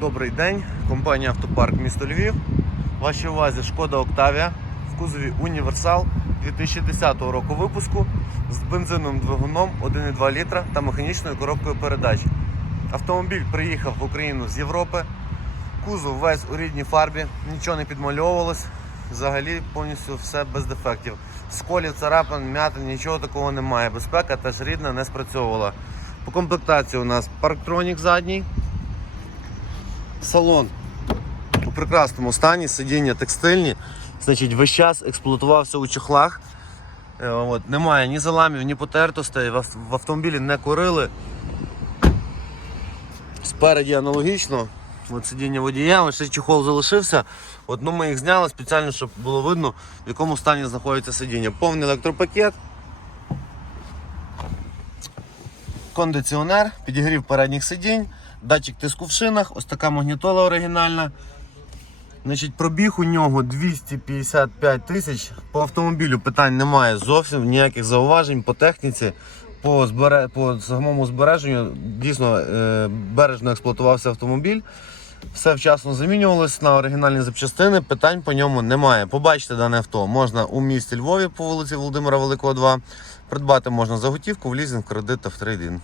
Добрий день, компанія Автопарк місто Львів. Вашій увазі Шкода Октавія в кузові Універсал 2010 року випуску з бензиновим двигуном 1,2 літра та механічною коробкою передач. Автомобіль приїхав в Україну з Європи. Кузов весь у рідній фарбі, нічого не підмальовувалось. Взагалі повністю все без дефектів. Сколів, царапин, м'ятин, нічого такого немає. Безпека теж рідна, не спрацьовувала. По комплектації у нас парктронік задній, салон у прекрасному стані, сидіння текстильні. Значить, весь час експлуатувався у чехлах. Е, От, немає ні заламів, ні потертостей. В автомобілі не курили. Спереді аналогічно. От сидіння водія, цей чехол залишився. От, ну, ми їх зняли спеціально, щоб було видно, в якому стані знаходиться сидіння. Повний електропакет. Кондиціонер, підігрів передніх сидінь, датчик тиску в шинах, ось така магнітола оригінальна. Значить, пробіг у нього 255 тисяч. По автомобілю питань немає зовсім ніяких зауважень по техніці, по, збере... по самому збереженню. Дійсно е... бережно експлуатувався автомобіль. Все вчасно замінювалось на оригінальні запчастини, питань по ньому немає. Побачити дане авто можна у місті Львові по вулиці Володимира Великого, 2. Придбати можна за готівку в лізинг, кредит та в трейдин.